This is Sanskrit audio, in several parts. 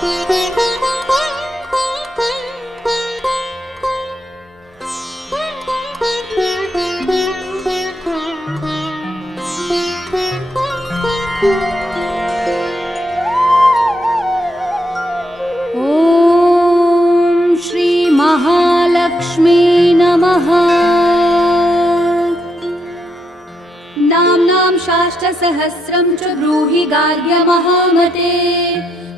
ॐ श्री महालक्ष्मी नमः। नाम्नां शास्त्रसहस्रं च ब्रूहि गार्ग्य महामते।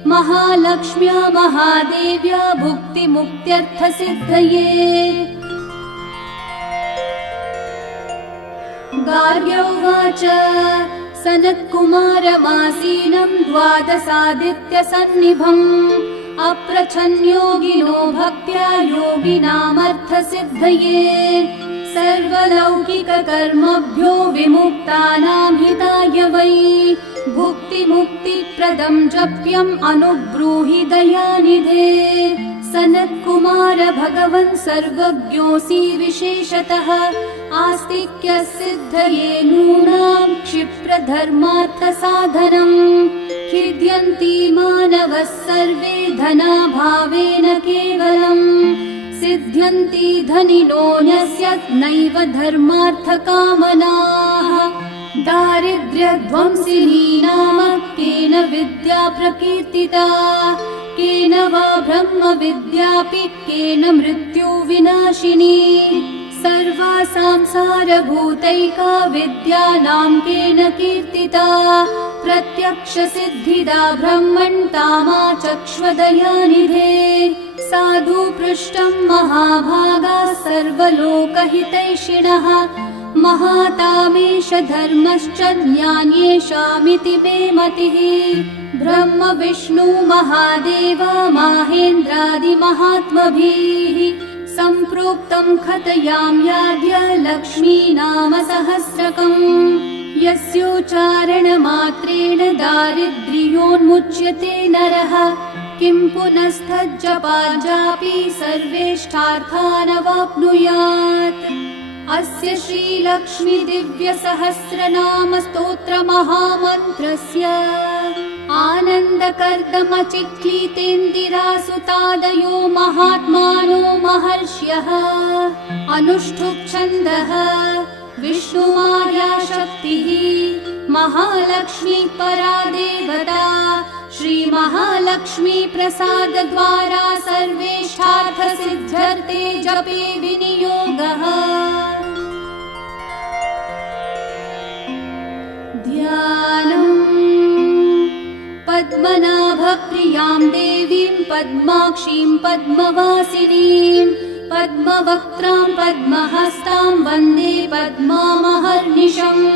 महालक्ष्म्या महादेव्या भुक्तिमुक्त्यर्थसिद्धये। गार्ग्य उवाच सनत्कुमारमासीनं द्वादशादित्यसन्निभम् अप्रच्छन्योगिनो भक्त्या योगिनामर्थसिद्धये। सर्वलौकिककर्मभ्यो विमुक्तानां हिताय वै भुक्तिमुक्तिप्रदं जप्यम् अनुब्रूहि दयानिधे। सनत्कुमार भगवन् सर्वज्ञोऽसि विशेषतः आस्तिक्यसिद्धये नूनां क्षिप्रधर्मार्थसाधनम्। खिद्यन्ति मानवः सर्वे धनाभावेन केवलम् सिद्ध्यन्ति धनिनो न्यस्य नैव धर्मार्थकामनाः। दारिद्र्यध्वंसिनी नाम केन विद्या प्रकीर्तिता केन वा ब्रह्मविद्यापि केन मृत्युविनाशिनी। सर्वासां सारभूतैका विद्यानां केन कीर्तिता प्रत्यक्षसिद्धिदा ब्रह्मन् तामाचक्ष्वदयानिधे। साधु पृष्टं महाभागा सर्वलोकहितैषिणः महातामेष धर्मश्च ज्ञान्येषामिति मे मतिः। ब्रह्म विष्णु महादेव माहेन्द्रादिमहात्मभिः सम्प्रोक्तं कथयाम्याद्य लक्ष्मी नाम सहस्रकम्। यस्योच्चारणमात्रेण दारिद्र्योन्मुच्यते नरः किं पुनस्तज्जपाजापि सर्वेष्टार्थानवाप्नुयात्। अस्य श्रीलक्ष्मी दिव्यसहस्रनाम स्तोत्र महामन्त्रस्य आनन्दकर्दमचिक्लीतेन्दिरासुतादयो महात्मानो महर्ष्यः अनुष्ठुप् छन्दः। विष्णुमाया शक्तिः महालक्ष्मी परा देवता। श्री महालक्ष्मी प्रसाद द्वारा सर्वेष्टार्थ सिद्ध्यर्थे जपे विनियोगः। ध्यानम् पद्मनाभप्रियां देवीं पद्माक्षीं पद्मवासिनीं पद्मवक्त्रां पद्महस्तां वन्दे पद्मामहर्निशम्।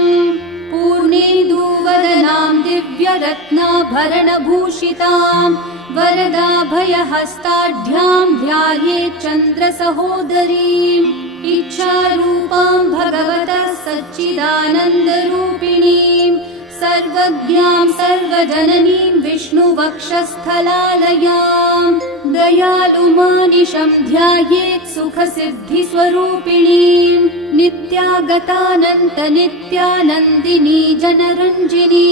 पूर्णेन्दुवदनां दिव्यरत्नाभरणभूषितां वरदाभयहस्ताढ्यां ध्यायेत् चन्द्रसहोदरीम्। इच्छारूपां भगवतः सच्चिदानन्दरूपिणीं सर्वज्ञां सर्वजननीं विष्णुवक्षस्थलालयां। दयालुमानिशं ध्यायेत् सुखसिद्धिस्वरूपिणीं नित्यागतानन्तनित्यानन्दिनी जनरञ्जिनी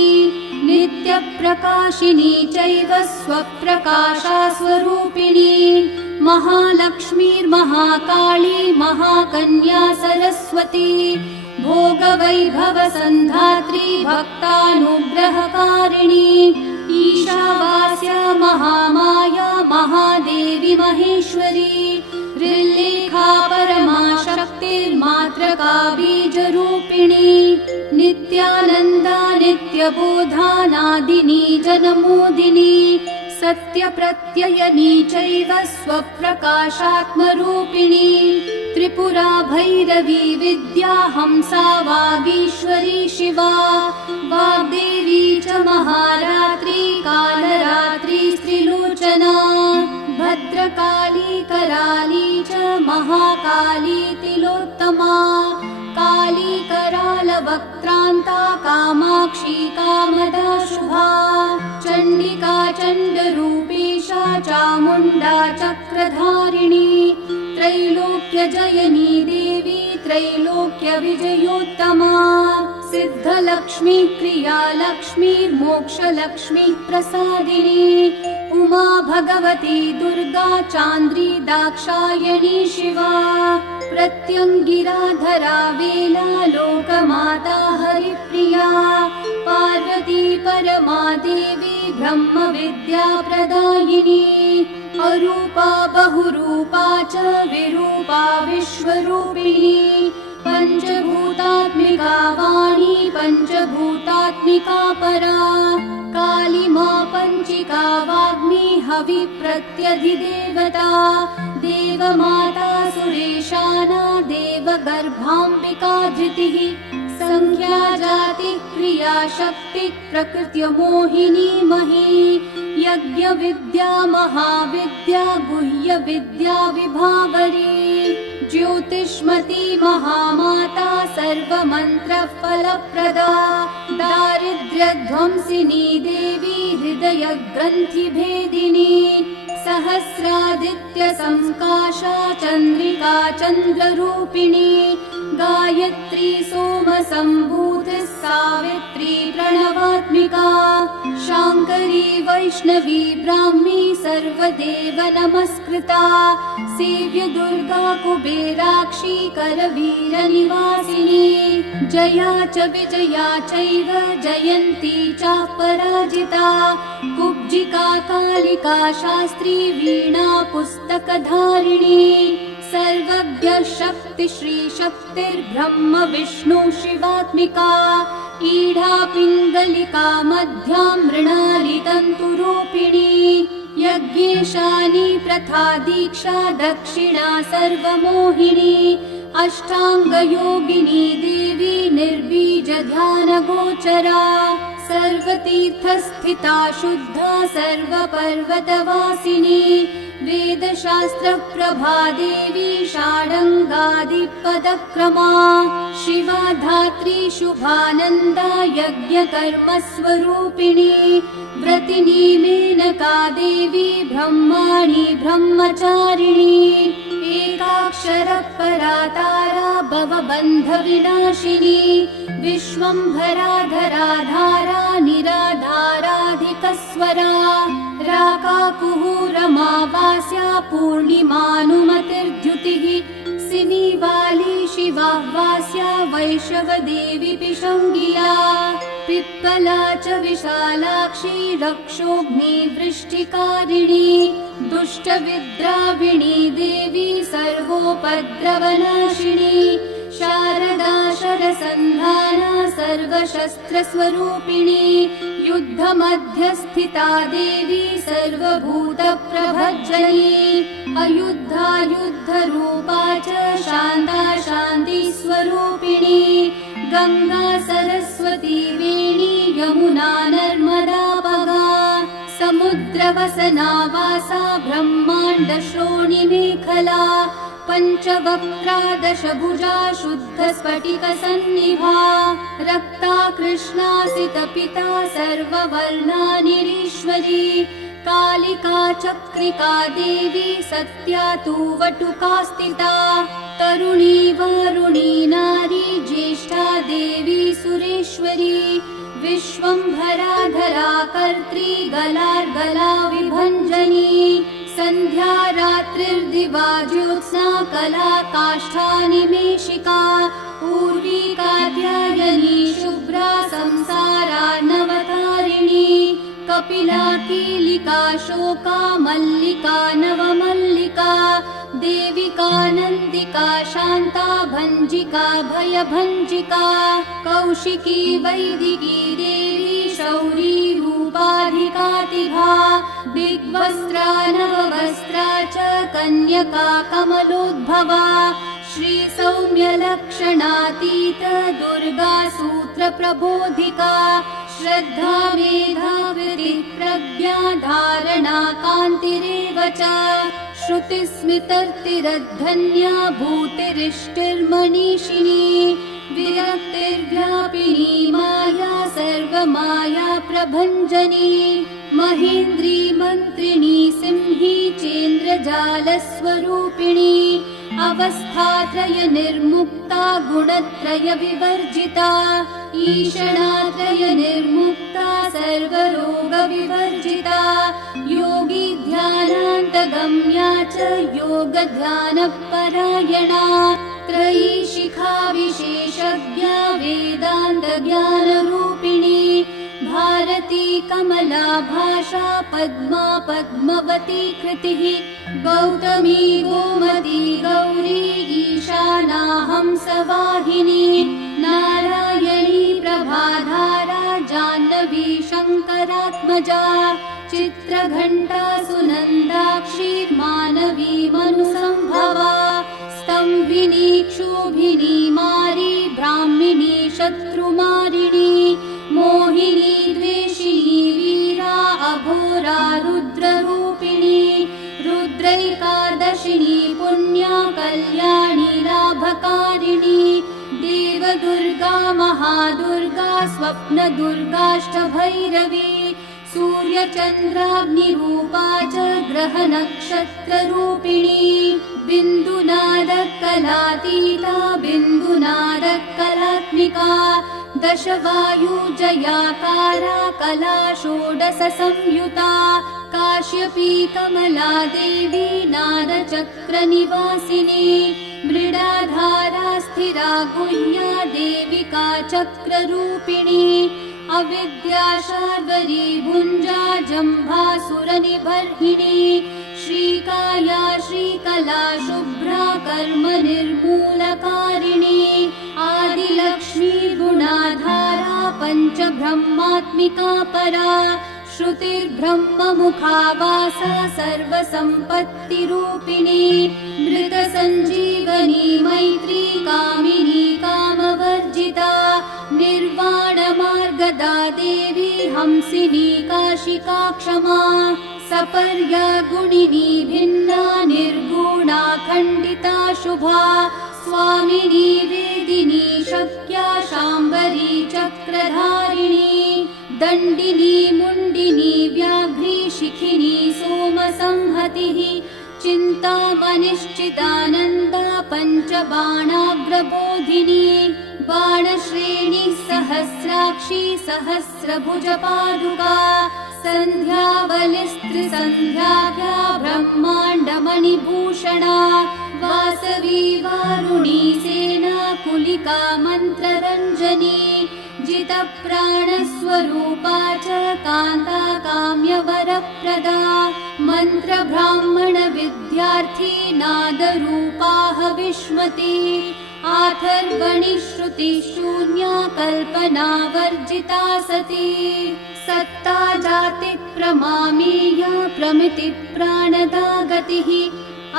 नित्यप्रकाशिनी चैव स्वप्रकाशा स्वरूपिणी। महालक्ष्मीर्महाकाली महाकन्या सरस्वती भोगवैभवसन्धात्री भक्तानुग्रहकारिणी। ईशावास्या महामाया महादेवी महेश्वरी ऋल्लेखा परमाशक्तिर्मात्रका बीजरूपिणी। नित्यानन्दा नित्यबोधानादिनी जनमोदिनी सत्यप्रत्ययनी चैव स्वप्रकाशात्मरूपिणी। त्रिपुरा भैरवी विद्या हंसा वागीश्वरी शिवा वाग्देवी च महारात्री कालरात्री स्त्रिलोचना भद्रकाली कराली च महाकाली तिलोत्तमा। काली करालवक्त्रान्ता कामाक्षी कामदा शुभा। चण्डिका चण्डरूपेशा चामुण्डा चक्रधारिणी। त्रैलोक्यजयनी देवी त्रैलोक्यविजयोत्तमा। सिद्धलक्ष्मी क्रियालक्ष्मी मोक्षलक्ष्मी प्रसादिनी। उमा भगवती दुर्गा चान्द्री दाक्षायणी शिवा प्रत्यङ्गिराधरा वेला लोकमाता हरिप्रिया पार्वती परमा देवी ब्रह्मविद्या प्रदायिनी अरूपा बहुरूपा च विरूपा विश्वरूपिणी पञ्चभूतात्मिका वाणी पञ्चभूतात्मिका परा कालिमा पञ्चिका वाग्मी हवि प्रत्यधिदेवता देवमाता सुरेशाना देवगर्भाम्बिका धृतिः संज्ञा जाति क्रिया शक्ति प्रकृत्य मोहिनी मही यज्ञ विद्या महाविद्या गुह्य विद्या विभावरी ज्योतिष्मती महामाता सर्वमन्त्र फलप्रदा दारिद्र्यध्वंसिनी देवी हृदय ग्रन्थि भेदिनी सहस्रादित्य संकाशा चन्द्रिका चन्द्ररूपिणी गायत्री सोम सम्भूतिः सावित्री प्रणवात्मिका शाङ्करी वैष्णवी ब्राह्मी सर्वदेव नमस्कृता सेव्य दुर्गा कुबेराक्षी करवीरनिवासिनी जया च विजया चैव जयन्ती चापराजिता कुब्जिका कालिका शास्त्री वीणा पुस्तकधारिणी सर्वज्ञ शक्ति श्री शक्तिर्ब्रह्म विष्णु शिवात्मिका ईढा पिङ्गलिका मध्यां मृणाली तन्तुरूपिणी यज्ञेशानी प्रथा दीक्षा दक्षिणा सर्वमोहिनी अष्टाङ्गयोगिनी देवी निर्बीज ध्यान गोचरा सर्वतीर्थस्थिता शुद्धा सर्वपर्वतवासिनी वेदशास्त्र प्रभा देवी षाडङ्गादिपदक्रमा शिवा धात्री शुभानन्दा यज्ञकर्म स्वरूपिणी व्रतिनी मेनका देवी ब्रह्माणि ब्रह्मचारिणी एकाक्षर परा तारा भवबन्ध विनाशिनी विश्वम्भरा धारा निराधाराधिकस्वरा राकाकुहूरमावास्या पूर्णिमानुमतिर्द्युतिः सिनीवाली शिवा वास्या वैशवदेवी पिशङ्गिया पिप्पला च विशालाक्षी रक्षोग्नि वृष्टिकारिणी दुष्टविद्राविणी देवी सर्वोपद्रवनाशिनी शारदा शरसन्धाना सर्वशस्त्रस्वरूपिणी युद्धमध्यस्थिता देवी सर्वभूतप्रभज्जनी अयुद्धा युद्धरूपा च शान्ता शान्तिस्वरूपिणी गंगा सरस्वती वेणी यमुना नर्मदापगा समुद्रवसना वासा ब्रह्माण्ड श्रोणि मेखला पंचवक्त्रा दशभुजा शुद्ध स्फटिक सन्निभा रक्ता कृष्णासितपिता सर्ववर्णा निरीश्वरी कालिका चक्रिका देवी सत्या तु वटुका स्थिता तरुणी वरुणी नारी ज्येष्ठा देवी सुरेश्वरी विश्वम्भरा धरा कर्त्री गलार्गला विभञ्जनी संध्या रात्रिर्दिवा ज्योत्स्ना कला काष्ठा निमेषिका ऊर्वी कात्यायनी शुभ्रा संसारार्णवतारिणी कपिला कीलिका शोका मल्लिका नवमल्लिका देविका नन्दिका शान्ता भञ्जिका भयभञ्जिका कौशिकी वैदिकी देवी शौरी रूपाधिकातिभा दिग्वस्त्रा नववस्त्रा च कन्यका कमलोद्भवा श्री सौम्यलक्षणातीत दुर्गा सूत्र प्रबोधिका श्रद्धा मेधा प्रज्ञा धारणा कान्तिरेव च श्रुतिस्मृतिर्धन्या भूतिरिष्टिर्मनीषिणी विरक्तिर्व्यापिनी माया सर्वमाया प्रभञ्जनी महेन्द्री मन्त्रिणी सिंही चेन्द्रजालस्वरूपिणी अवस्थात्रय निर्मुक्ता गुणत्रय विवर्जिता ईशणात्रय निर्मुक्ता सर्वरोग विवर्जिता योगी ध्यान रम्या च योगध्यानपरायणा त्रयी शिखा विशेषज्ञा वेदान्तज्ञानरूपिणी भारती कमला भाषा पद्मा पद्मवती कृतिः गौतमी गोमती गौरी ईशानाहं सवाहिनी नारायणी प्रभाधारा जाह्नवी शङ्करात्मजा चित्रघण्टा सुनन्दाक्षी मानवी मनुसंभवा स्तम्भिनी क्षोभिनी मारी ब्राह्मिणी शत्रुमारिणी मोहिनी द्वेषिणी वीरा अघोरा रुद्ररूपिणी रुद्रैकादशिनी पुण्या कल्याणी लाभकारिणी देवदुर्गा महादुर्गा स्वप्नदुर्गाष्टभैरवी सूर्यचन्द्राग्निरूपा च ग्रहनक्षत्ररूपिणी बिन्दुनादकलातीता बिन्दुनादकलात्मिका दशवायुजयाकारा कला षोडश संयुता काश्यपी कमला देवी नादचक्रनिवासिनी मृडाधारा स्थिरा गुह्या देविका चक्ररूपिणी अविद्या शार्वरी भुञ्जा जम्भासुरनिबर्हिणी श्रीकाया श्रीकला शुभ्रा कर्म निर्मूलकारिणी आदिलक्ष्मी गुणाधारा पञ्चब्रह्मात्मिका परा श्रुतिर्ब्रह्ममुखा वासा सर्वसम्पत्तिरूपिणी मृतसञ्जीवनी मैत्री कामिनी कामवर्जिता निर्वाणमार्गदा देवी हंसिनी काशिका क्षमा सपर्या गुणिनी भिन्ना निर्गुणा खण्डिता शुभा स्वामिनी वेदिनी शक्या शाम्बरी चक्रधारिणी दण्डिनी मुण्डिनी व्याघ्री शिखिनी सोमसंहतिः चिन्तामनिश्चितानन्दा पञ्चबाणाग्रबोधिनी बाणश्रेणी सहस्राक्षी सहस्रभुजपादुका सन्ध्यावलिस्त्रिसन्ध्याख्या ब्रह्माण्डमणिभूषणा वासवी वारुणी सेना कुलिका मन्त्ररञ्जनी जितप्राणस्वरूपा च कान्ता काम्यवरप्रदा मन्त्रब्राह्मण विद्यार्थी नादरूपा हविष्मती आथर्वणि श्रुतिशून्या कल्पनावर्जिता सती सत्ता जाति प्रमामेया प्रमिति प्राणदा गतिः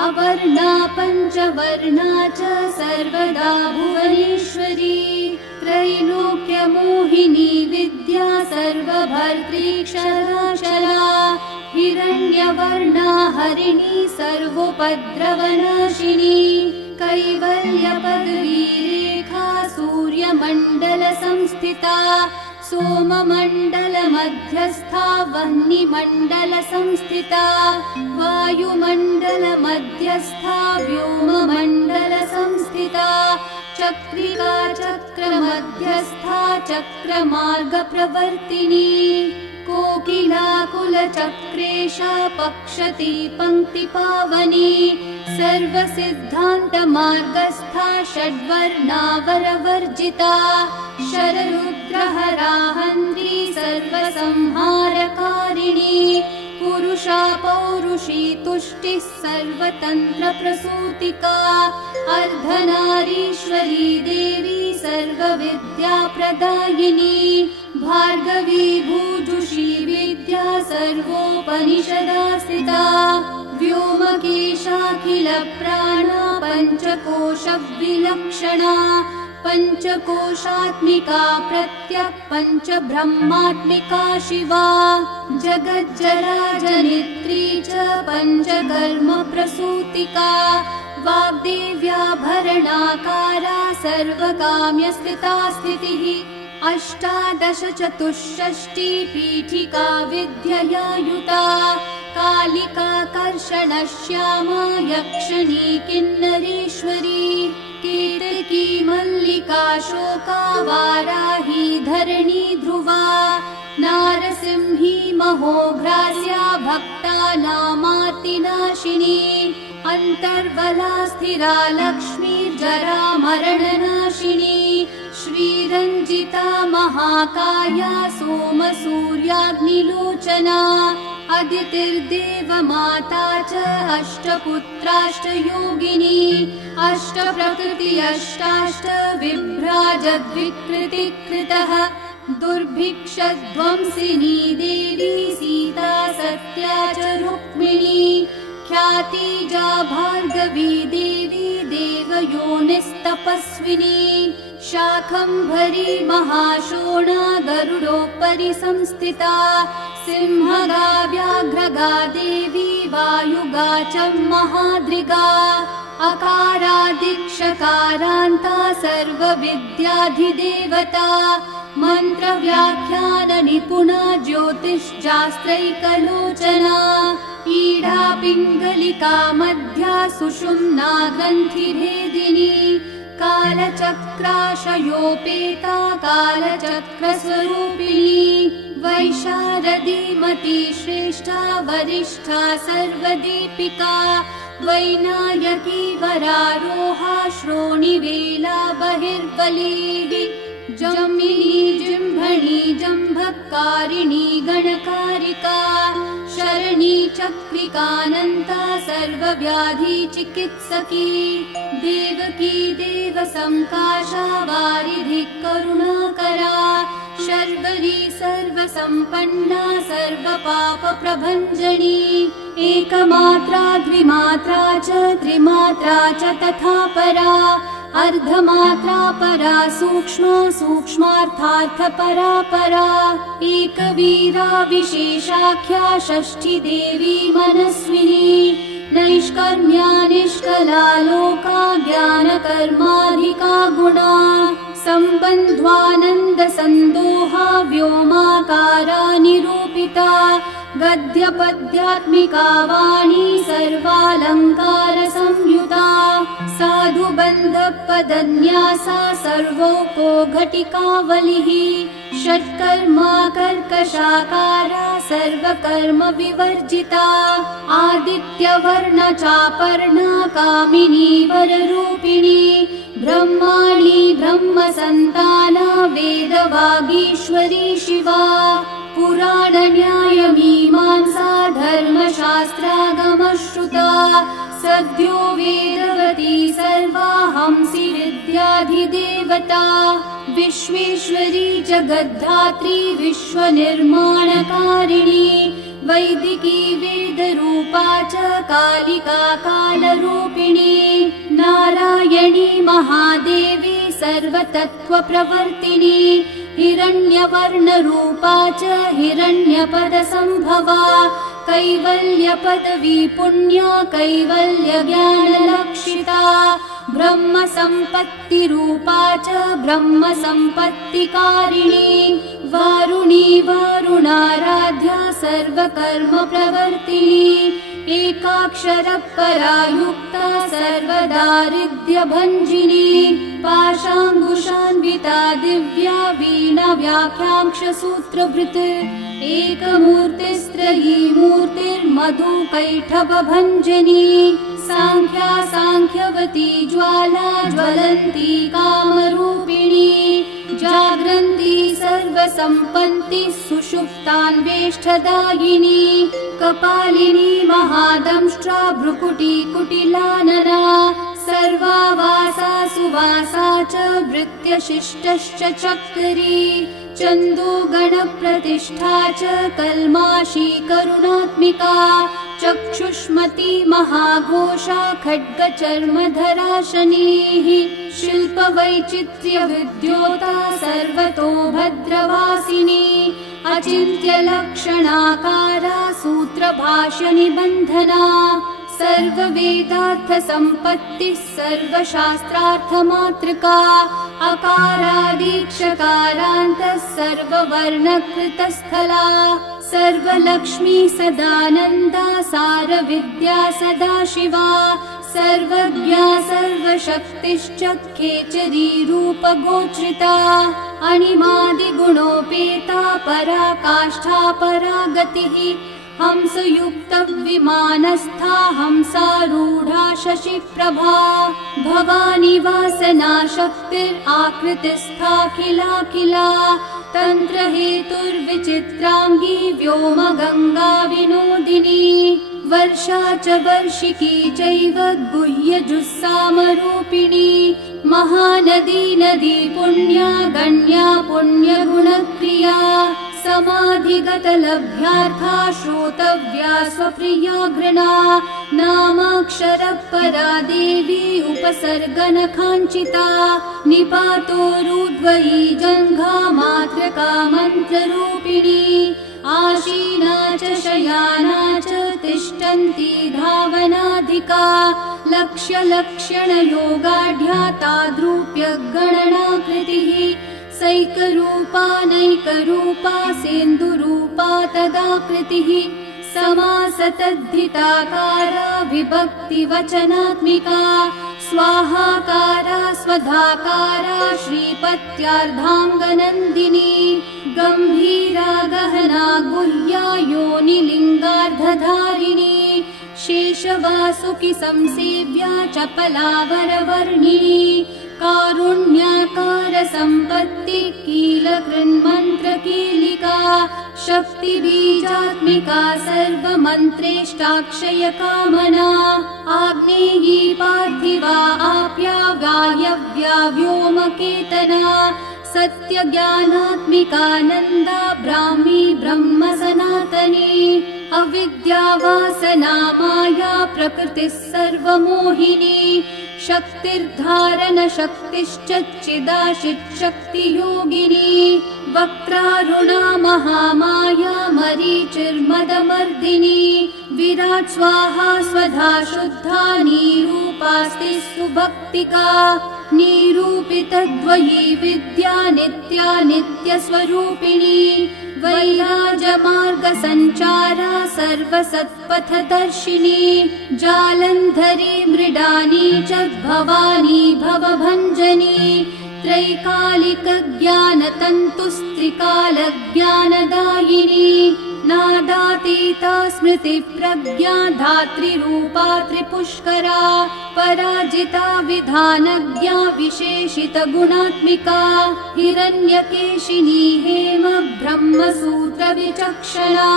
अवर्णा पञ्चवर्णा च सर्वदा भुवनेश्वरी त्रैलोक्यमोहिनी विद्या सर्वभर्त्री क्षराक्षरा हिरण्यवर्णा हरिणी सर्वोपद्रवनाशिनी कैवल्यपदवीरेखा सूर्यमण्डलसंस्थिता सोममण्डलमध्यस्था वह्निमण्डलसंस्थिता वायुमण्डलमध्यस्था व्योममण्डलसंस्थिता चक्रिका चक्रमध्यस्था चक्रमार्गप्रवर्तिनी कोकिलाकुलचक्रेशा पक्षती पङ्क्तिपावनी सर्वसिद्धान्तमार्गस्था षड्वर्णावरवर्जिता शररुद्रहराहन्त्री सर्वसंहारकारिणी पुरुषा पौरुषी तुष्टिः सर्वतन्त्रप्रसूतिका अर्धनारीश्वरी देवी सर्वविद्याप्रदायिनी भार्गवी भूजुषी विद्या सर्वोपनिषदा स्थिता व्योमकेशाखिलप्राणा पञ्चकोशविलक्षणा पञ्चकोशात्मिका प्रत्यक् पञ्चब्रह्मात्मिका शिवा जगज्जराजनित्री च पञ्चकर्मप्रसूतिका वाग्देव्याभरणाकारा सर्वकाम्यस्थिता स्थितिः अष्टादश चतुष्षष्टि पीठिका विद्यया युता कालिका कर्षणश्यामा यक्षिणी किन्नरीश्वरी केतकी मल्लिका शोका वाराही धरणी ध्रुवा नारसिंही महोघ्रास्या भक्तानामार्तिनाशिनी अन्तर्बला स्थिरा लक्ष्मीर्जरामरणनाशिनी श्रीरञ्जिता महाकाया सोमसूर्याग्निलोचना अदितिर्देवमाता च अष्टपुत्राष्टयोगिनी अष्टप्रकृति अष्टाष्ट बिभ्राजद्विकृतिकृतः दुर्भिक्षध्वंसिनी देवी सीता सत्या च रुक्मिणी ख्यातिजा भार्गवी देवी देवयोनिस्तपस्विनी शाकम्भरी महाशोणा गरुडोपरि संस्थिता सिंहगा व्याघ्रगा देवी वायुगा च महादृगा अकारादिक्षकारान्ता सर्वविद्याधिदेवता मन्त्रव्याख्यान निपुणा ज्योतिश्शास्त्रैकलोचना ईडा पिङ्गलिका मध्या सुषुम्ना ग्रन्थिभेदिनी कालचक्राशयोपेता कालचक्रस्वरूपिणी वैशारदीमती श्रेष्ठा वरिष्ठा सर्वदीपिका वैनायकी वरारोहा श्रोणिवेला बहिर्बलिः जम्बिनी जिह्मणी जम्भकारिणी गणकारिका शरणी चक्रिकानन्ता सर्वव्याधि चिकित्सकी देवकी देवसंकाशा वारिधि करुणाकरा शर्वरी सर्वसम्पन्ना सर्वपापप्रभञ्जनी एकमात्रा द्विमात्रा च त्रिमात्रा च तथा परा अर्धमात्रा परा सूक्ष्मा सूक्ष्मार्थार्थपरा परा एकवीरा विशेषाख्या षष्ठी देवी मनस्विनी नैष्कर्म्या निष्कला लोका ज्ञानकर्माधिका गुणा सम्बन्ध्वानन्द सन्दोहा व्योमाकारा निरूपिता गद्यपद्यात्मिका वाणी सर्वालङ्कार संयुता साधुबन्धपदन्यासा सर्वोको घटिकावलिः षट्कर्मा कर्कशाकारा सर्वकर्म विवर्जिता आदित्यवर्णा चापर्णा कामिनी वररूपिणी ब्रह्माणी ब्रह्मसन्ताना वेदवागीश्वरी शिवा पुराणन्यायमीमांसा धर्मशास्त्रागमश्रुता सद्यो वेदवती सर्वा हंसि विद्याधिदेवता विश्वेश्वरी जगद्धात्री विश्वनिर्माणकारिणी वैदिकी वेदरूपा च कालिका कालरूपिणी नारायणी महादेवी सर्वतत्त्वप्रवर्तिनी हिरण्यवर्णरूपा च हिरण्यपदसम्भवा कैवल्यपदवी पुण्या कैवल्यज्ञानलक्षिता ब्रह्मसम्पत्तिरूपा च ब्रह्मसम्पत्तिकारिणी वारुणी वारुणाराध्या सर्वकर्मप्रवर्तिनी एकाक्षरपरा युक्ता सर्वदारिद्र्यभञ्जिनी पाशाङ्कुशान्विता दिव्या वीणा व्याख्याङ्क्षसूत्रभृत् एकमूर्तिस्त्रयी मूर्तिर्मधुकैटभभञ्जनी साङ्ख्या साङ्ख्यवती ज्वाला ज्वलन्ती कामरूपिणी जाग्रन्ती सर्वसम्पत्तिः सुषुप्तान्वेष्टदायिनी कपालिनी महादंष्ट्रा भ्रुकुटी कुटिलानना सर्वावासा सुवासा च भृत्यशिष्टश्च चक्री चन्दोगणप्रतिष्ठा च कल्माशी करुणात्मिका चक्षुष्मती महाघोषा खड्गचर्मधरा शनिः शिल्पवैचित्र्यविद्योता सर्वतो भद्रवासिनी अचिन्त्यलक्षणाकारा सूत्रभाष्यनिबन्धना सर्ववेदार्थसम्पत्तिः सर्वशास्त्रार्थमातृका अकारादीक्षकारान्तः सर्ववर्णकृतस्थला सर्वलक्ष्मी सदानन्दा सारविद्या सदाशिवा सर्वज्ञा सर्वशक्तिश्च खेचरी रूपगोचरिता अणिमादिगुणोपेता पराकाष्ठा परा गतिः हंसयुक्तविमानस्था हंसारूढा शशिप्रभा भवानी वासना शक्तिराकृतिस्थाखिलाखिला तन्त्रहेतुर्विचित्राङ्गी व्योमगङ्गा विनोदिनी वर्षा च वर्षिकी चैव गुह्यजुस्सामरूपिणी महानदी नदी पुण्या गण्या पुण्यगुणक्रिया समाधिगतलभ्यार्था श्रोतव्या स्वप्रिया घृणा नामाक्षरपरा देवी उपसर्गनखाञ्चिता निपातोरुद्वयी जङ्घा मातृका मन्त्ररूपिणी आशीना च शयाना च तिष्ठन्ती धावनाधिका लक्ष्यलक्षणयोगाढ्या ताद्रूप्यगणनाकृतिः सैकरूपा नैकरूपा सेन्दुरूपा तदाकृतिः समासतद्धिताकारा विभक्तिवचनात्मिका स्वाहाकारा स्वधाकारा श्रीपत्यार्धाङ्गनन्दिनी गम्भीरा गहना गुह्या योनिलिङ्गार्धधारिणी शेषवासुकि संसेव्या चपलावरवर्णिनी कारुण्याकार सम्पत्ति कीलकृन्मन्त्रकीलिका शक्तिबीजात्मिका सर्वमन्त्रेष्टाक्षय कामना आग्नेयी पार्थिवा आप्या वायव्या व्योमकेतना सत्यज्ञानात्मिकानन्दा ब्राह्मी ब्रह्म सनातनी अविद्यावासना माया प्रकृतिः सर्वमोहिनी शक्तिर्धारण शक्तिश्च चिदाशिच्छक्तियोगिनी वक्त्रारुणा महामाया मरीचिर्मदमर्दिनी विराट् स्वाहा स्वधा शुद्धा निरूपास्ति सुभक्तिका निरूपितद्वयी विद्या नित्या नित्यस्वरूपिणी वैराजमार्गसञ्चारा सर्वसत्पथदर्शिनी जालन्धरी मृडानी च भवानी भवभञ्जनी त्रैकालिकज्ञानतन्तुस्त्रिकालज्ञानदायिनी नादातीता स्मृतिप्रज्ञा धात्रीरूपा त्रिपुष्करा पराजिता विधानज्ञा विशेषितगुणात्मिका हिरण्यकेशिनी हेम ब्रह्मसूत्रविचक्षणा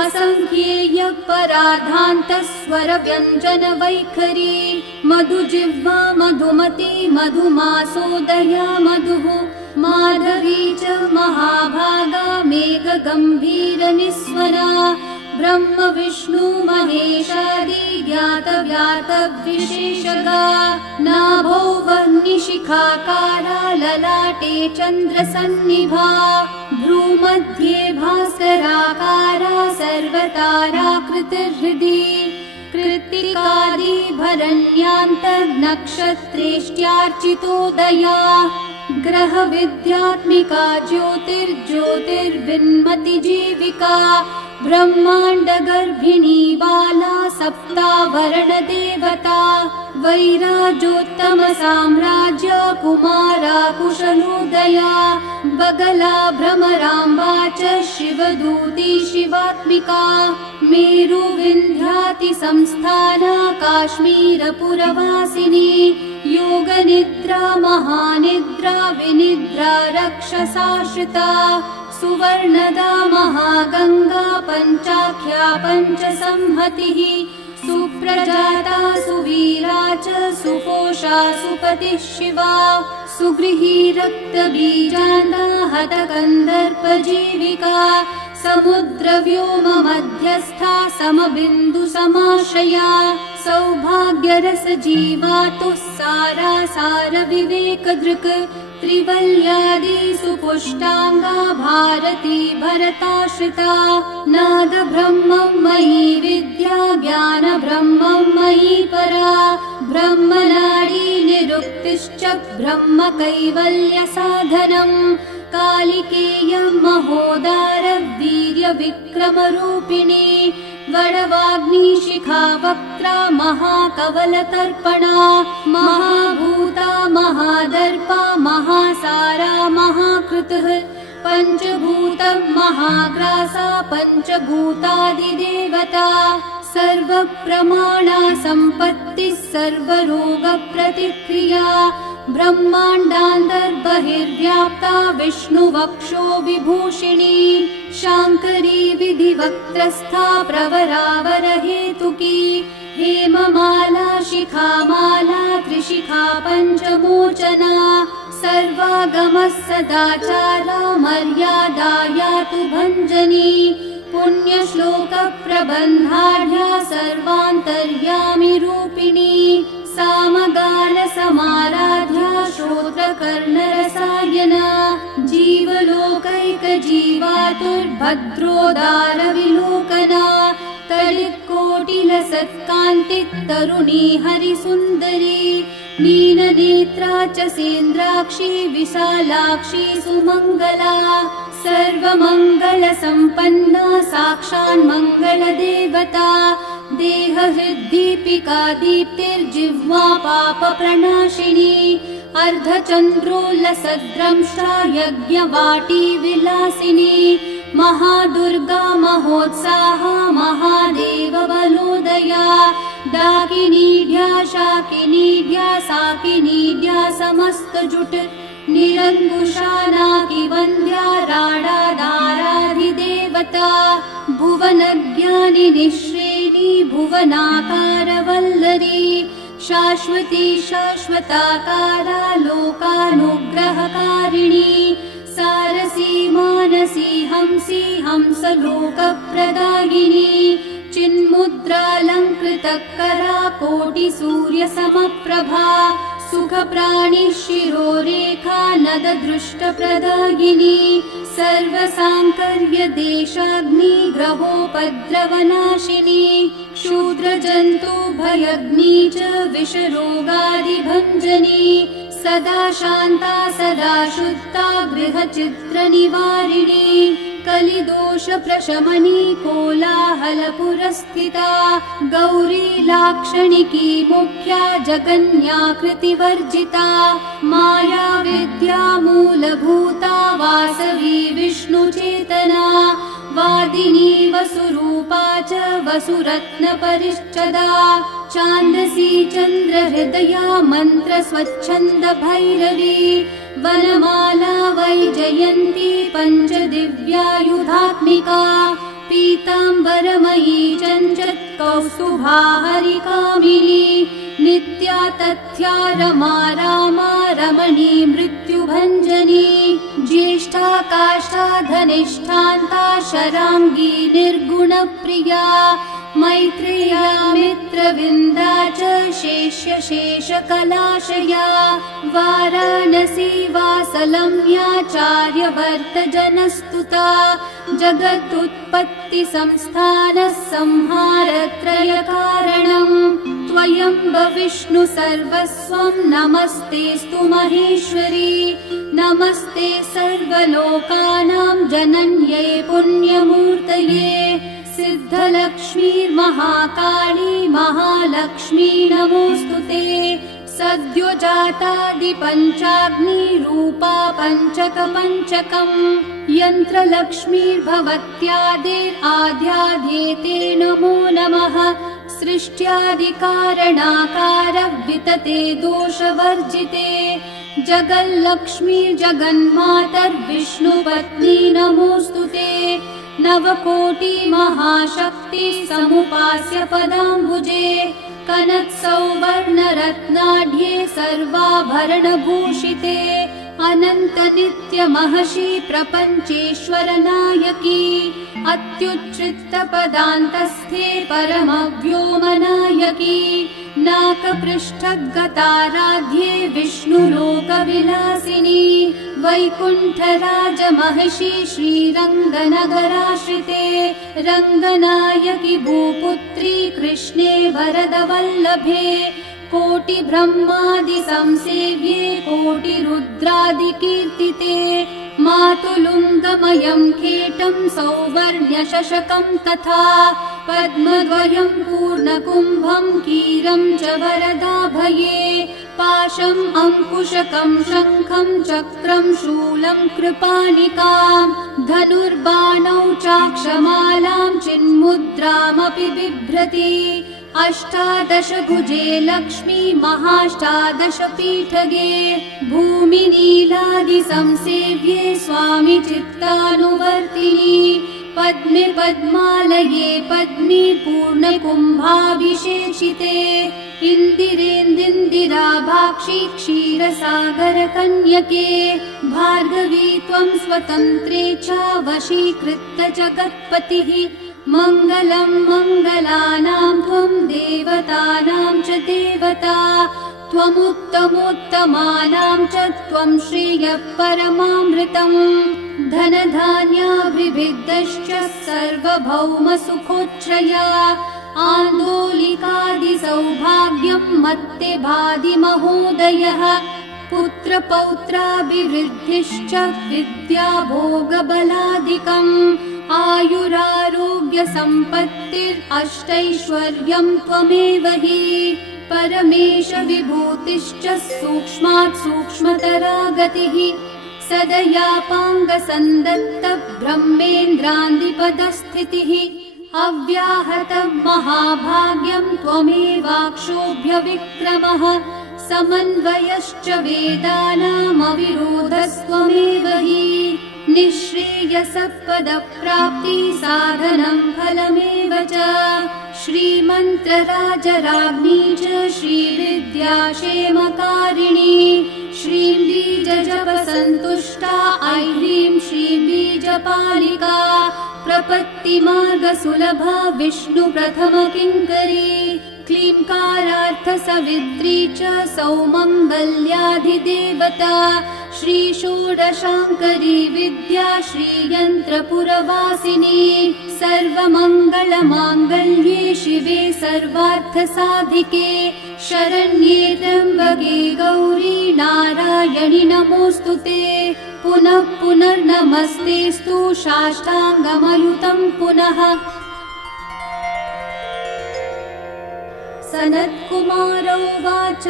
असङ्ख्येय पराधान्तस्वरव्यञ्जनवैखरी मधुजिह्वा मधुमती मधुमासोदया मधुः माधवी च महाभागा मेघगम्भीरनिस्वना ब्रह्म विष्णु महेशादि ज्ञातव्यातविशेषगा नाभो वह्निशिखाकारा ललाटे चन्द्रसन्निभा भ्रूमध्ये भास्कराकारा सर्वताराकृतिर्हृदि कृत्तिकादिभरण्यान्तर्नक्षत्रेष्ट्यार्चितोदया ग्रहविद्यात्मिका ज्योतिर्ज्योतिर्विन्मति जीविका ब्रह्माण्डगर्भिणी बाला सप्तावरणदेवता वैराजोत्तम साम्राज्य कुमारा कुशलोदया बगला भ्रमराम्बा च शिवदूती शिवात्मिका मेरुविन्ध्याति संस्थाना काश्मीरपुरवासिनी योगनिद्रा महानिद्रा विनिद्रा रक्षसाश्रिता सुवर्णदा महागंगा पंचाख्या पंचसंहतिः सुप्रजाता सुवीरा च सुपोषा सुपतिः शिवा सुगृही रक्तबीजान्दा हतकन्दर्पजीविका समुद्रव्योम मध्यस्था समबिन्दु समाश्रया सौभाग्यरस जीवातुः सारा सार विवेकदृक् त्रिवल्यादि सुपुष्टांगा भारती भरताश्रिता नाद ब्रह्ममयी विद्या ज्ञान ब्रह्ममयी परा ब्रह्मनाडी निरुक्तिश्च ब्रह्म कैवल्य साधनम् कालिकेय महोदार वीर्य विक्रम रूपिणी वडवाग्नि शिखा महावक्त्रा महाकवलतर्पणा महाभूता महादर्पा महासारा महाकृतः पञ्चभूतं महाग्रासा पञ्चभूतादिदेवता सर्वप्रमाणा सम्पत्तिः सर्वरोगप्रतिक्रिया ब्रह्माण्डान्तर्बहिर्व्याप्ता विष्णुवक्षो विभूषिणी शाङ्करी विधिवक्त्रस्था प्रवरावरहेतुकी हेममाला शिखामाला त्रिशिखा पञ्चमोचना सर्वागमः सदाचारा मर्यादा यातु भञ्जनी पुण्यश्लोकप्रबन्धाढ्या सर्वान्तर्यामि रूपिणी सामगानसमाराध्या श्रोत्रकर्णरसायना जीवलोकैकजीवातुर्भद्रोदारविलोकना तडित्कोटिलसत्कान्तितरुणी हरिसुन्दरी मीननेत्रा च सेन्द्राक्षी विशालाक्षी सुमङ्गला सर्वमङ्गलसम्पन्ना साक्षान्मङ्गलदेवता देहहृद्दीपिका दीप्तिर्जिह्वा पापप्रणाशिनी अर्धचन्द्रोल्लसद्रंष्टा यज्ञवाटी विलासिनी महादुर्गा महोत्साहा महादेवबलोदया डाकिनीढ्या शाकिनीढ्या साकिनीढ्या समस्तजुट निरङ्कुशा नाकिवन्द्या राडाधाराधिदेवता भुवनज्ञानिनी श्रेणी भुवनाकारवल्लरी शाश्वती शाश्वताकारा लोकानुग्रहकारिणी सारसी मानसी हंसी हंसलोकप्रदायिनी चिन्मुद्रालङ्कृतकरा कोटिसूर्यसमप्रभा सुखप्राणि शिरोरेखा नददृष्टप्रदायिनी सर्वसाङ्कर्यदेशाग्नि ग्रहोपद्रवनाशिनी क्षुद्रजन्तुभयग्नि च विषरोगादिभञ्जनी सदा शान्ता सदा शुद्धा गृहचित्रनिवारिणी कलिदोषप्रशमनी कोलाहलपुरस्थिता गौरी लाक्षणिकी मुख्या जगन्याकृतिवर्जिता माया विद्या मूलभूता वासवी विष्णुचेतना वादिनी वसुरूपा च वसुरत्नपरिच्छदा छान्दसी चन्द्रहृदया मन्त्रस्वच्छन्दभैरवी वनमाला वैजयन्ती पञ्चदिव्यायुधात्मिका पीताम्बरमयी चञ्चत्कौस्तुभा हरिकामिनी नित्या तथ्या रमा रामा रमणी मृत्युभञ्जनी ज्येष्ठा काष्ठा धनिष्ठान्ता शराङ्गी निर्गुणप्रिया मैत्रेया मित्रविन्दा च शेष्यशेषकलाशया वाराणसी वासलम्याचार्यवर्तजनस्तुता जगदुत्पत्तिसंस्थानः संहारत्रयकारणम् त्वयम्ब विष्णु सर्वस्वं नमस्तेऽस्तु महेश्वरी नमस्ते सर्वलोकानां जनन्यै पुण्यमूर्तये सिद्धलक्ष्मीर्महाकाली महालक्ष्मी नमोऽस्तुते सद्योजातादिपञ्चाग्निरूपा पञ्चकपञ्चकम् यन्त्रलक्ष्मीर्भवत्यादिराध्याध्येते नमो नमः सृष्ट्यादिकारणाकार वितते दोषवर्जिते जगल्लक्ष्मीर्जगन्मातर्विष्णुपत्नी नमोऽस्तुते नवकोटि महाशक्ति समुपास्य पदाम्बुजे कनत्सौवर्णरत्नाढ्ये सर्वाभरणभूषिते अनन्तनित्यमहर्षि प्रपञ्चेश्वर नायकी अत्युच्छ्रितपदान्तस्थे परमव्योमनायकी नाकपृष्ठगताराध्ये विष्णुलोकविलासिनी वैकुण्ठराजमहर्षि श्रीरङ्गनगराश्रिते रङ्गनायकि भूपुत्री कृष्णे वरदवल्लभे कोटिब्रह्मादिसंसेव्ये कोटिरुद्रादिकीर्तिते मातुलुङ्गमयं खेटं सौवर्ण्यशशकं तथा पद्मद्वयं पूर्णकुम्भं कीरं च वरदाभये पाशम् अंकुशकं शङ्खं चक्रं शूलं कृपालिकां धनुर्बाणौ चाक्षमालां चिन्मुद्रामपि बिभ्रति अष्टादशभुजे लक्ष्मी महाष्टादशपीठगे भूमिनीलादिसंसेव्ये स्वामि चित्तानुवर्तिनि पद्मे पद्मालये पद्मे पूर्णकुम्भाभिषेचिते इन्दिरेन्दिराभाक्षि क्षीरसागरकन्यके भार्गवी त्वं स्वतन्त्रे च वशीकृत्य जगत्पतिः मङ्गलं मङ्गलानां त्वं देवतानां च देवता त्वमुत्तमोत्तमानां च त्वं श्रेयः परमामृतम् धनधान्याभिवृद्धश्च सर्वभौमसुखोच्छ्रया आन्दोलिकादिसौभाग्यं मत्ते भाति महोदयः पुत्रपौत्राभिवृद्धिश्च विद्याभोगबलादिकम् आयुरारोग्यसम्पत्तिरष्टैश्वर्यं त्वमेव हि परमेश विभूतिश्च सूक्ष्मात् सूक्ष्मतरा गतिः सदयापाङ्गसन्दत्त ब्रह्मेन्द्रान्दिपदस्थितिः अव्याहतं महाभाग्यं त्वमेवाक्षोभ्यविक्रमः समन्वयश्च वेदानामविरोधस्त्वमेव हि निःश्रेयसपदप्राप्ति साधनं फलमेव च श्रीमन्त्रराजराज्ञी च श्रीविद्याक्षेमकारिणी श्रीं बीजजपसन्तुष्टा ऐह्रीं श्रीं बीजपालिका प्रपत्तिमार्गसुलभा विष्णुप्रथमकिङ्करी क्लींकारार्थसवित्री च सौमङ्गल्याधिदेवता श्रीषोडशाङ्करी विद्या श्रीयन्त्रपुरवासिनी सर्वमङ्गलमाङ्गल्ये शिवे सर्वार्थसाधिके शरण्ये त्र्यम्बके गौरी नारायणि नमोऽस्तुते पुनः पुनर्नमस्तेऽस्तु साष्टाङ्गमयुतं पुनः। सनत्कुमार उवाच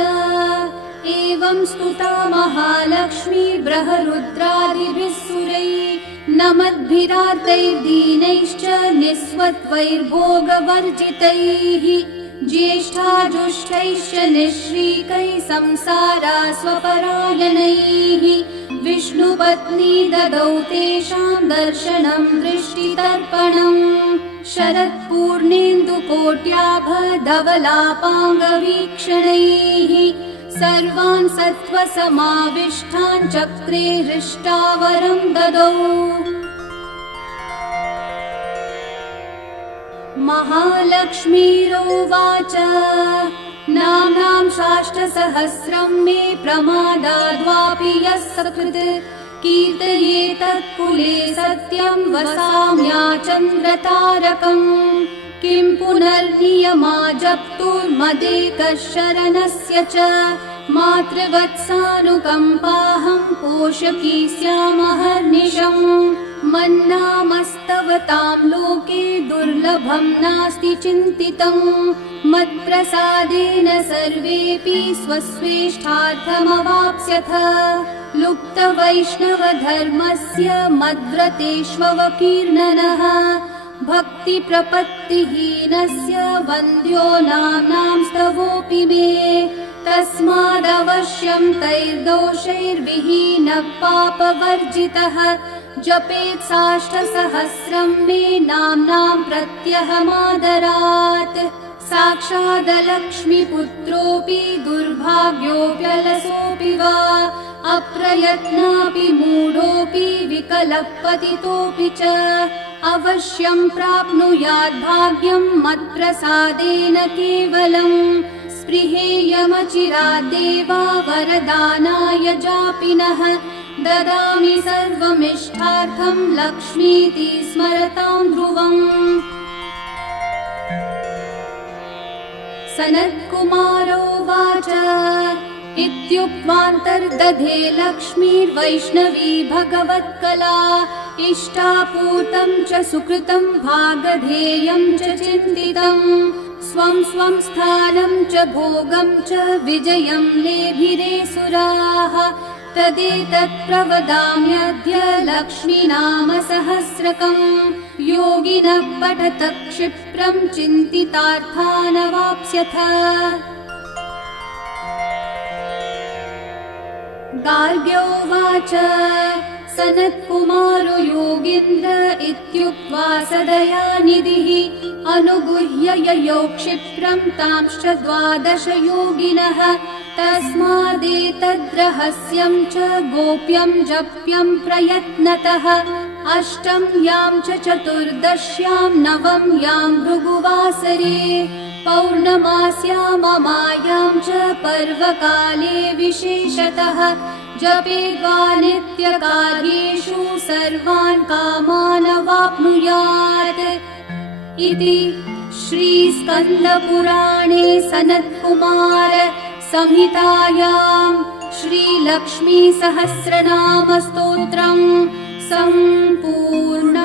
एवं स्तुता महालक्ष्मी बृहरुद्रादिभिः सुरैः नमद्भिरार्तैर्दीनैश्च निःस्वत्वैर्भोगवर्जितैः ज्येष्ठाजुष्टैश्च निःश्रीकैः संसारास्वपरायणैः विष्णुपत्नी ददौ तेषां दर्शनं दृष्टितर्पणम् शरत्पूर्णेन्दुकोट्याभधवलापाङ्गवीक्षणैः सर्वान् सत्त्वसमाविष्टान् चक्रे हृष्टावरं ददौ महालक्ष्मीरोवाच नाम्नां साष्टसहस्रं मे प्रमादाद्वापि यः सकृत् कीर्तयेतत्कुले सत्यं वसाम्याचन्द्रतारकम् किं पुनर्नियमा जप्तुर्मदेकः शरणस्य च मातृवत्सानुकम्पाहं पोषकी स्यामहर्निशम् मन्नामस्तव तां लोके दुर्लभं नास्ति चिन्तितम् मत्प्रसादेन सर्वेऽपि स्वस्वेष्टार्थमवाप्स्यथ लुप्तवैष्णवधर्मस्य मद्व्रतेष्वकीर्णनः भक्तिप्रपत्तिहीनस्य वन्द्यो नाम्नां स्तवोऽपि मे तस्मादवश्यं तैर्दोषैर्विहीनः पापवर्जितः जपेत् साष्टसहस्रं मे नाम्नां प्रत्यहमादरात् साक्षादलक्ष्मीपुत्रोऽपि दुर्भाग्योऽप्यलसोऽपि वा अप्रयत्नापि मूढोऽपि विकलपतितोऽपि च अवश्यं प्राप्नुयात् भाग्यं मत्प्रसादेन केवलम् स्पृहेयमचिरादेवा वरदानाय जापिनः ददामि सर्वमिष्टार्थं लक्ष्मीति स्मरतां ध्रुवम्। सनत्कुमारोवाच इत्युक्त्वान्तर्दधे लक्ष्मीर्वैष्णवी भगवत्कला इष्टापूर्तं च सुकृतं भागधेयं च चिन्तितं स्वं स्वं स्थानं च भोगं च विजयं लेभिरे सुराः तदेतत् प्रवदाम्यद्य लक्ष्मीनामसहस्रकम् योगिनः पठत क्षिप्रं चिन्तितार्थानवाप्स्यथ। गार्ग्योवाच सनत्कुमारो योगीन्द्र इत्युक्त्वा सदयानिधिः अनुगुह्य ययौ क्षिप्रं तांश्च 12 योगिनः तस्मादेतद्रहस्यं च गोप्यं जप्यं प्रयत्नतः अष्टम्यां च चतुर्दश्यां नवम्यां भृगुवासरे पौर्णमास्याममायां च पर्वकाले विशेषतः जपेद्वा नित्यकार्येषु सर्वान् कामान् अवाप्नुयात् इति श्रीस्कन्दपुराणे सनत्कुमार संहितायां श्रीलक्ष्मीसहस्रनामस्तोत्रम् सम्पूर्णम्।